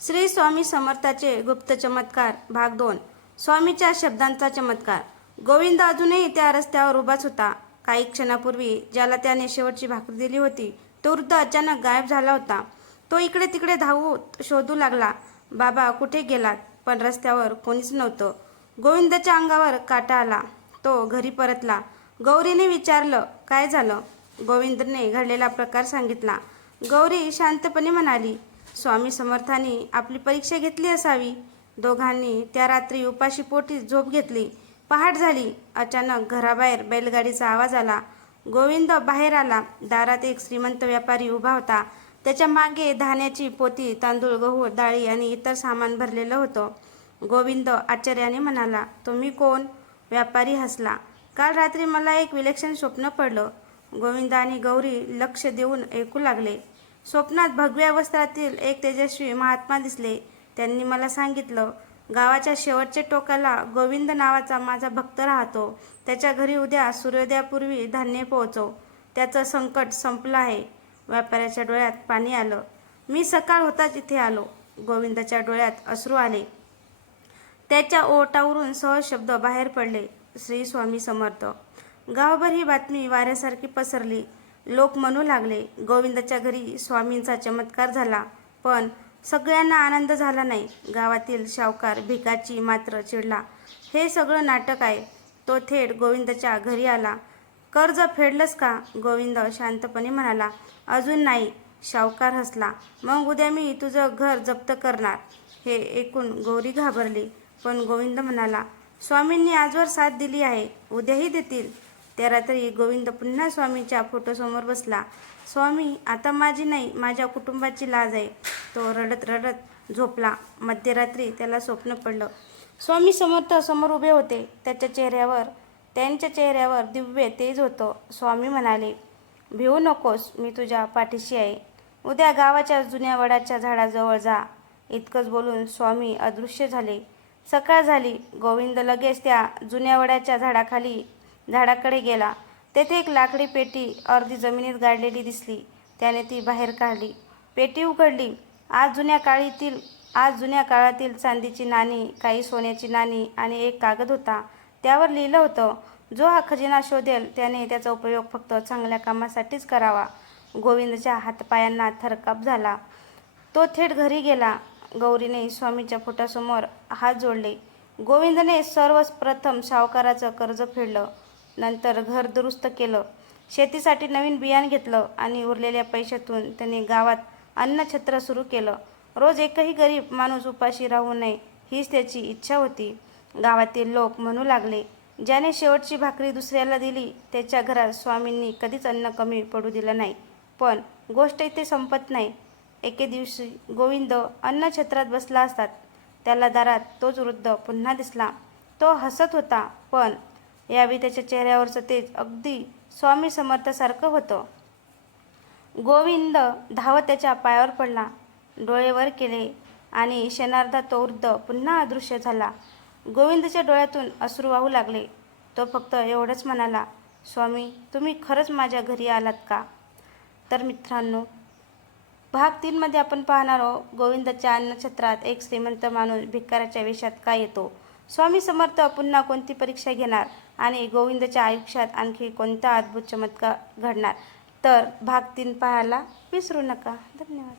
श्री स्वामी समर्थाचे गुप्त चमत्कार भाग 2. स्वामीच्या शब्दांचा चमत्कार. गोविंद अजूनही त्या रस्त्यावर उभाच होता. काही क्षणापूर्वी ज्याला त्याने शेवटची भाकरी दिली होती तो वृद्ध अचानक गायब झाला होता. तो इकडे तिकडे धावत शोधू लागला. बाबा कुठे गेलात? पण रस्त्यावर कोणीच नव्हतं. गोविंदाच्या अंगावर काटा आला. तो घरी परतला. गौरीने विचारलं, काय झालं? गोविंदने घडलेला प्रकार सांगितला. गौरी शांतपणे म्हणाली, स्वामी समर्थांनी आपली परीक्षा घेतली असावी. दोघांनी त्या रात्री उपाशी पोटी झोप घेतली. पहाट झाली. अचानक घराबाहेर बैलगाडीचा आवाज आला. गोविंद बाहेर आला. दारात एक श्रीमंत व्यापारी उभा होता. त्याच्या मागे धान्याची पोती, तांदूळ, गहू, डाळी आणि इतर सामान भरलेलं होतं. गोविंद आश्चर्याने म्हणाला, तुम्ही कोण? व्यापारी हसला. काल रात्री मला एक विलक्षण स्वप्न पडलं. गोविंद आणि गौरी लक्ष देऊन ऐकू लागले. स्वप्नात भगव्या वस्त्रातील एक तेजस्वी महात्मा दिसले. त्यांनी मला सांगितलं, गावाच्या शेवटच्या टोकाला गोविंद नावाचा माझा भक्त राहतो. त्याच्या घरी उद्या सूर्योदयापूर्वी धान्य पोहोचव. त्याचं संकट संपलं आहे. व्यापाऱ्याच्या डोळ्यात पाणी आलं. मी सकाळ होताच इथे आलो. गोविंदाच्या डोळ्यात अश्रू आले. त्याच्या ओठावरून सहज शब्द बाहेर पडले, श्री स्वामी समर्थ. गावभर ही बातमी वाऱ्यासारखी पसरली. लोक म्हणू लागले, गोविंदाच्या घरी स्वामींचा चमत्कार झाला. पण सगळ्यांना आनंद झाला नाही. गावातील सावकार भिकाची मात्र चिडला. हे सगळं नाटक आहे. तो थेट गोविंदाच्या घरी आला. कर्ज फेडलंस का? गोविंद शांतपणे म्हणाला, अजून नाही. सावकार हसला. मग उद्या मी तुझं घर जप्त करणार. हे ऐकून गौरी घाबरली. पण गोविंद म्हणाला, स्वामींनी आजवर साथ दिली आहे, उद्याही देतील. त्या रात्री गोविंद पुन्हा स्वामींच्या फोटोसमोर बसला. स्वामी, आता माझी नाही, माझ्या कुटुंबाची लाज आहे. तो रडत रडत झोपला. मध्यरात्री त्याला स्वप्न पडलं. स्वामी समर्थ समोर उभे होते. त्यांच्या चेहऱ्यावर दिव्य तेज होतं. स्वामी म्हणाले, भिवू नकोस, मी तुझ्या पाठीशी आहे. उद्या गावाच्या जुन्या वडाच्या झाडाजवळ जा. इतकंच बोलून स्वामी अदृश्य झाले. सकाळ झाली. गोविंद लगेच त्या जुन्या वडाच्या झाडाकडे गेला. तेथे एक लाकडी पेटी अर्धी जमिनीत गाडलेली दिसली. त्याने ती बाहेर काढली. पेटी उघडली. आज जुन्या काळातील चांदीची नाणी, काही सोन्याची नाणी आणि एक कागद होता. त्यावर लिहिलं होतं, जो हा खजिना शोधेल त्याने त्याचा उपयोग फक्त चांगल्या कामासाठीच करावा. गोविंदच्या हातपायांना थरकाप झाला. तो थेट घरी गेला. गौरीने स्वामीच्या फोटासमोर हात जोडले. गोविंदने सर्वप्रथम सावकाराचं कर्ज फेडलं. नंतर घर दुरुस्त केलं. शेतीसाठी नवीन बियाण घेतलं आणि उरलेल्या पैशातून त्याने गावात अन्नछत्र सुरू केलं. रोज एकही गरीब माणूस उपाशी राहू नये हीच त्याची इच्छा होती. गावातील लोक म्हणू लागले, ज्याने शेवटची भाकरी दुसऱ्याला दिली त्याच्या घरात स्वामींनी कधीच अन्न कमी पडू दिलं नाही. पण गोष्ट इथे संपत नाही. एके दिवशी गोविंद अन्नछत्रात बसला असतात त्याला दारात तोच वृद्ध पुन्हा दिसला. तो हसत होता, पण यावेळी त्याच्या चेहऱ्यावरचं तेज अगदी स्वामी समर्थासारखं होतं. गोविंद धावत त्याच्या पायावर पडला. डोळे वर केले आणि क्षणार्धात तो वृद्ध पुन्हा अदृश्य झाला. गोविंदच्या डोळ्यातून अश्रू वाहू लागले. तो फक्त एवढंच म्हणाला, स्वामी, तुम्ही खरंच माझ्या घरी आलात का? तर मित्रांनो, भाग 3 मध्ये आपण पाहणार आहोत, गोविंदाच्या अन्नछत्रात एक श्रीमंत माणूस भिकाऱ्याच्या वेशात का येतो? स्वामी समर्थ पुन्हा कोणती परीक्षा घेणार आणि गोविंदाच्या आयुष्यात आणखी कोणता अद्भुत चमत्कार घडणार? तर भाग 3 पाहायला विसरू नका. धन्यवाद.